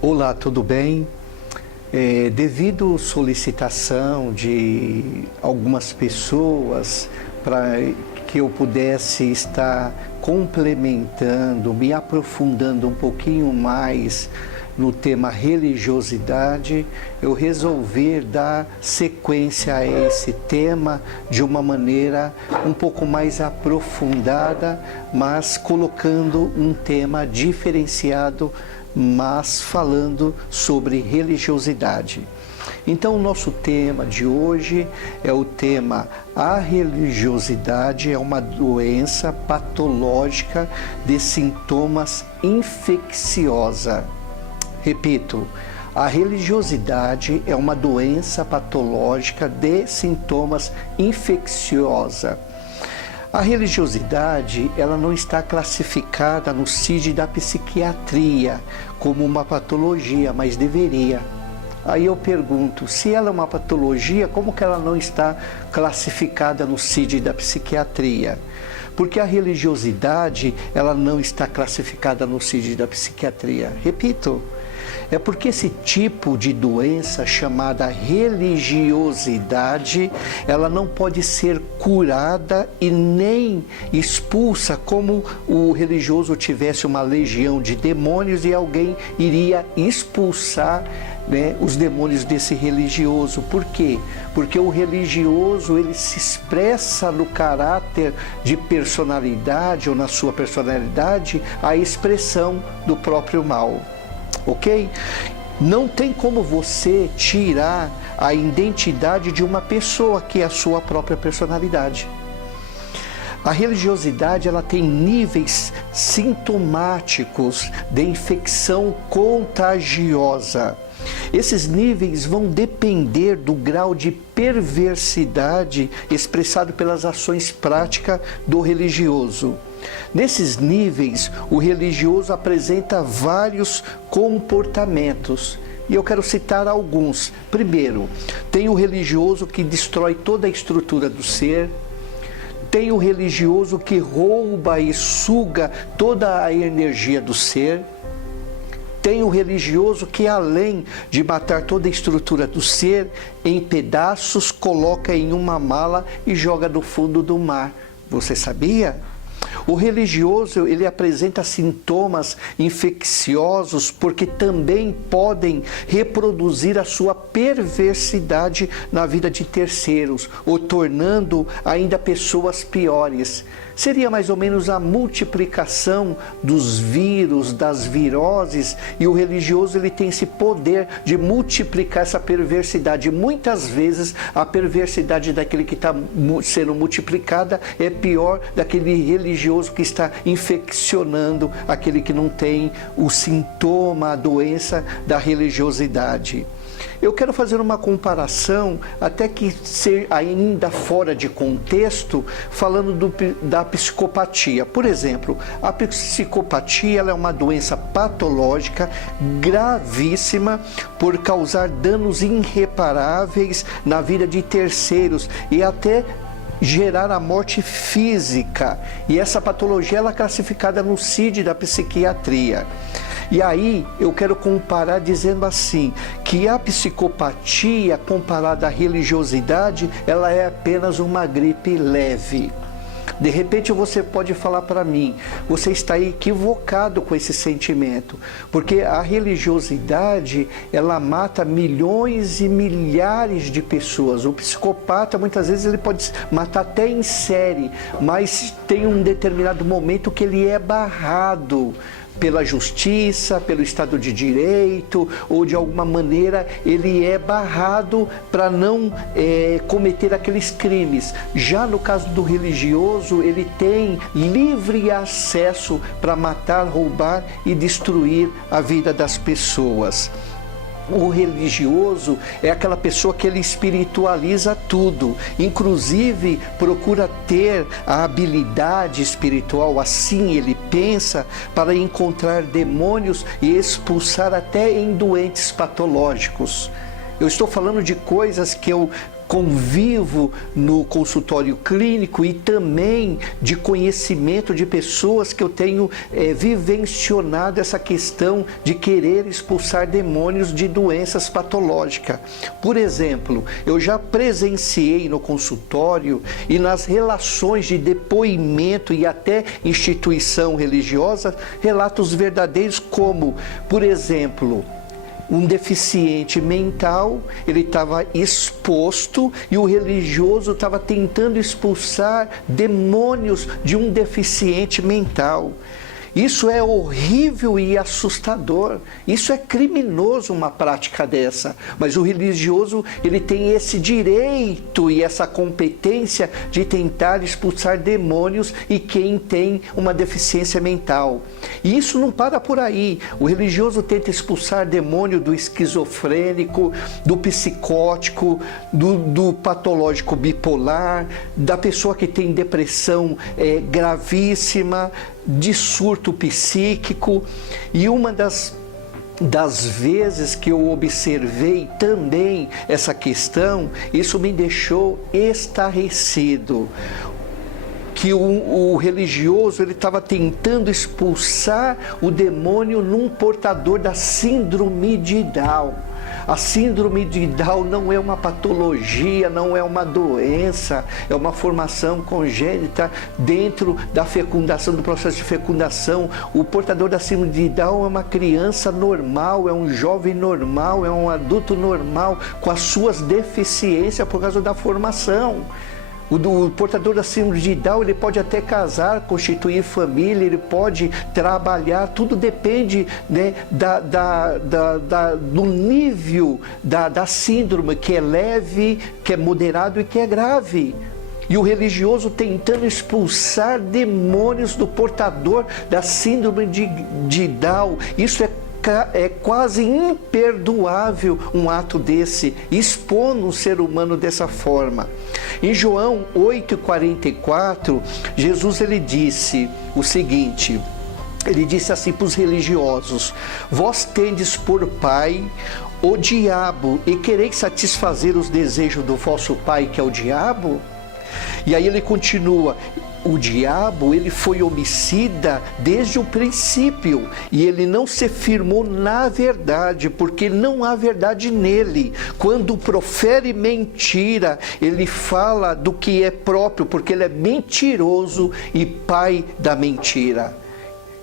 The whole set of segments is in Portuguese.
Olá, tudo bem? Devido à solicitação de algumas pessoas para que eu pudesse estar complementando, me aprofundando um pouquinho mais no tema religiosidade, eu resolvi dar sequência a esse tema de uma maneira um pouco mais aprofundada, mas colocando um tema diferenciado, mas falando sobre religiosidade. Então, o nosso tema de hoje é o tema: a religiosidade é uma doença patológica de sintomas infecciosa. Repito, a religiosidade é uma doença patológica de sintomas infecciosa. A religiosidade, ela não está classificada no CID da psiquiatria como uma patologia, mas deveria. Aí eu pergunto, se ela é uma patologia, como que ela não está classificada no CID da psiquiatria? Porque a religiosidade, ela não está classificada no CID da psiquiatria. Repito, é porque esse tipo de doença chamada religiosidade, ela não pode ser curada e nem expulsa como o religioso tivesse uma legião de demônios e alguém iria expulsar, os demônios desse religioso. Por quê? Porque o religioso, ele se expressa no caráter de personalidade ou na sua personalidade a expressão do próprio mal. Ok? Não tem como você tirar a identidade de uma pessoa, que é a sua própria personalidade. A religiosidade, ela tem níveis sintomáticos de infecção contagiosa. Esses níveis vão depender do grau de perversidade expressado pelas ações práticas do religioso. Nesses níveis, o religioso apresenta vários comportamentos. E eu quero citar alguns. Primeiro, tem o religioso que destrói toda a estrutura do ser. Tem o religioso que rouba e suga toda a energia do ser. Tem o religioso que, além de matar toda a estrutura do ser, em pedaços, coloca em uma mala e joga no fundo do mar. Você sabia? O religioso, ele apresenta sintomas infecciosos porque também podem reproduzir a sua perversidade na vida de terceiros, o tornando ainda pessoas piores. Seria mais ou menos a multiplicação dos vírus, das viroses, e o religioso, ele tem esse poder de multiplicar essa perversidade. Muitas vezes a perversidade daquele que está sendo multiplicada é pior daquele religioso que está infeccionando aquele que não tem o sintoma, a doença da religiosidade. Eu quero fazer uma comparação, até que ser ainda fora de contexto, falando da psicopatia. Por exemplo, a psicopatia, ela é uma doença patológica gravíssima por causar danos irreparáveis na vida de terceiros e até gerar a morte física. E essa patologia, ela é classificada no CID da psiquiatria. E aí eu quero comparar dizendo assim, que a psicopatia comparada à religiosidade, ela é apenas uma gripe leve. De repente você pode falar para mim, você está equivocado com esse sentimento, porque a religiosidade, ela mata milhões e milhares de pessoas. O psicopata, muitas vezes, ele pode matar até em série, mas tem um determinado momento que ele é barrado pela justiça, pelo Estado de Direito, ou de alguma maneira ele é barrado para não cometer aqueles crimes. Já no caso do religioso, ele tem livre acesso para matar, roubar e destruir a vida das pessoas. O religioso é aquela pessoa que ele espiritualiza tudo, inclusive procura ter a habilidade espiritual, assim ele pensa, para encontrar demônios e expulsar até em doentes patológicos. Eu estou falando de coisas que eu convivo no consultório clínico e também de conhecimento de pessoas que eu tenho vivenciado essa questão de querer expulsar demônios de doenças patológicas. Por exemplo, eu já presenciei no consultório e nas relações de depoimento e até instituição religiosa, relatos verdadeiros como, por exemplo, um deficiente mental, ele estava exposto e o religioso estava tentando expulsar demônios de um deficiente mental. Isso é horrível e assustador. Isso é criminoso, uma prática dessa. Mas o religioso, ele tem esse direito e essa competência de tentar expulsar demônios e quem tem uma deficiência mental. E isso não para por aí. O religioso tenta expulsar demônio do esquizofrênico, do psicótico, do patológico bipolar, da pessoa que tem depressão gravíssima, de surto psíquico. E uma das vezes que eu observei também essa questão, isso me deixou estarrecido, que o religioso ele estava tentando expulsar o demônio num portador da síndrome de Down. A síndrome de Down não é uma patologia, não é uma doença, é uma formação congênita dentro da fecundação, do processo de fecundação. O portador da síndrome de Down é uma criança normal, é um jovem normal, é um adulto normal, com as suas deficiências por causa da formação. O portador da síndrome de Down, ele pode até casar, constituir família, ele pode trabalhar, tudo depende, né, do nível da síndrome, que é leve, que é moderado e que é grave. E o religioso tentando expulsar demônios do portador da síndrome de Down. Isso é quase imperdoável um ato desse, expondo um ser humano dessa forma. Em João 8,44, Jesus ele disse o seguinte, ele disse assim para os religiosos: vós tendes por pai o diabo e quereis satisfazer os desejos do vosso pai, que é o diabo? E aí ele continua: o diabo, ele foi homicida desde o princípio e ele não se firmou na verdade, porque não há verdade nele. Quando profere mentira, ele fala do que é próprio, porque ele é mentiroso e pai da mentira.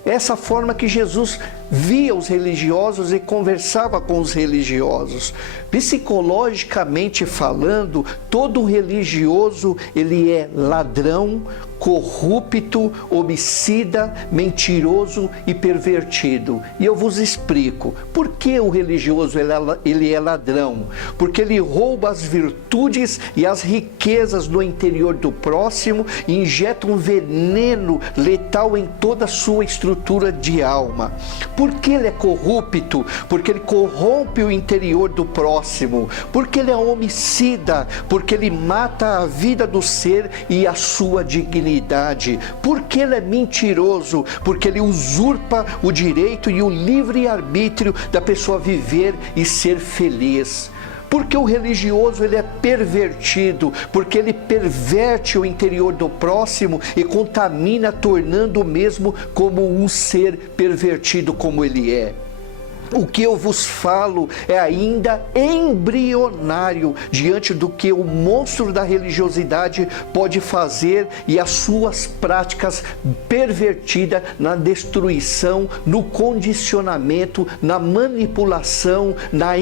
Essa forma que Jesus via os religiosos e conversava com os religiosos. Psicologicamente falando, todo religioso, ele é ladrão, corrupto, homicida, mentiroso e pervertido. E eu vos explico. Por que o religioso ele é ladrão? Porque ele rouba as virtudes e as riquezas do interior do próximo e injeta um veneno letal em toda a sua estrutura de alma. Por que ele é corrupto? Porque ele corrompe o interior do próximo. Porque ele é homicida? Porque ele mata a vida do ser e a sua dignidade. Porque ele é mentiroso? Porque ele usurpa o direito e o livre-arbítrio da pessoa viver e ser feliz. Porque o religioso ele é pervertido, porque ele perverte o interior do próximo e contamina, tornando o mesmo como um ser pervertido como ele é. O que eu vos falo é ainda embrionário diante do que o monstro da religiosidade pode fazer e as suas práticas pervertidas na destruição, no condicionamento, na manipulação, na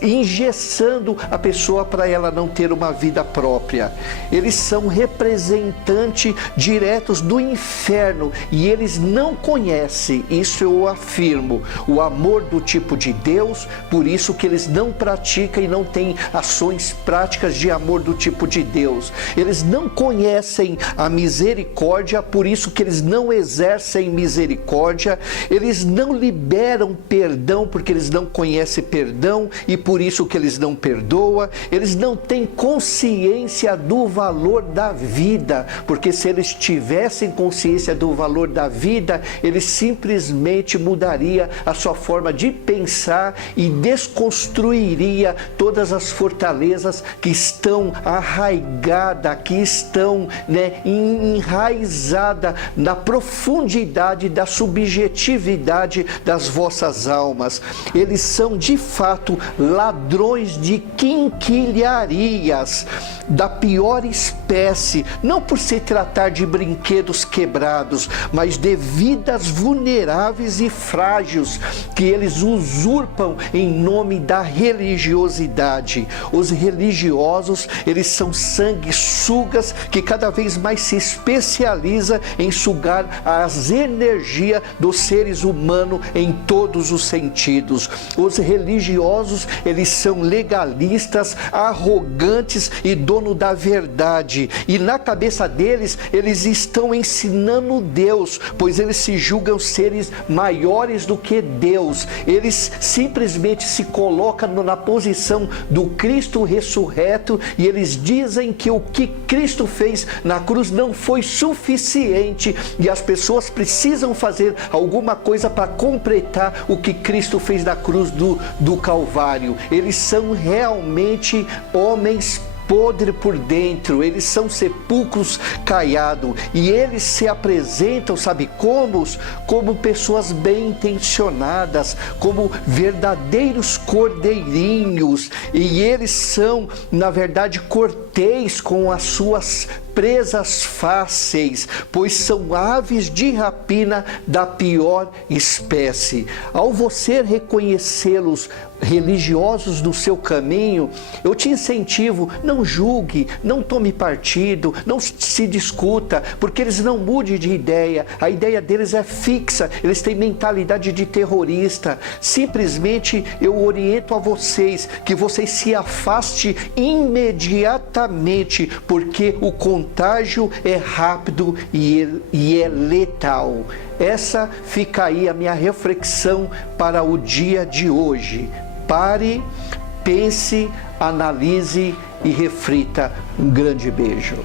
engessando a pessoa para ela não ter uma vida própria. Eles são representantes diretos do inferno e eles não conhecem, isso eu afirmo, o amor do tipo de Deus, por isso que eles não praticam e não têm ações práticas de amor do tipo de Deus. Eles não conhecem a misericórdia, por isso que eles não exercem misericórdia. Eles não liberam perdão, porque eles não conhecem perdão e por isso que eles não perdoam. Eles não têm consciência do valor da vida, porque se eles tivessem consciência do valor da vida, eles simplesmente mudariam a sua forma forma de pensar e desconstruiria todas as fortalezas que estão arraigadas, que estão enraizadas na profundidade da subjetividade das vossas almas. Eles são de fato ladrões de quinquilharias da pior espécie, não por se tratar de brinquedos quebrados, mas de vidas vulneráveis e frágeis que eles usurpam em nome da religiosidade. Os religiosos, eles são sanguessugas que cada vez mais se especializa em sugar as energias dos seres humanos em todos os sentidos. Os religiosos, eles são legalistas, arrogantes e dono da verdade. E na cabeça deles, eles estão ensinando Deus, pois eles se julgam seres maiores do que Deus. Eles simplesmente se colocam na posição do Cristo ressurreto e eles dizem que o que Cristo fez na cruz não foi suficiente e as pessoas precisam fazer alguma coisa para completar o que Cristo fez na cruz do Calvário. Eles são realmente homens podre por dentro, eles são sepulcros caiados e eles se apresentam, sabe como pessoas bem intencionadas, como verdadeiros cordeirinhos, e eles são, na verdade, cortês com as suas presas fáceis, pois são aves de rapina da pior espécie. Ao você reconhecê-los religiosos do seu caminho, eu te incentivo, não julgue, não tome partido, não se discuta, porque eles não mudem de ideia, a ideia deles é fixa, eles têm mentalidade de terrorista. Simplesmente eu oriento a vocês que vocês se afastem imediatamente, porque o contágio é rápido e é letal. Essa fica aí a minha reflexão para o dia de hoje. Pare, pense, analise e reflita. Um grande beijo.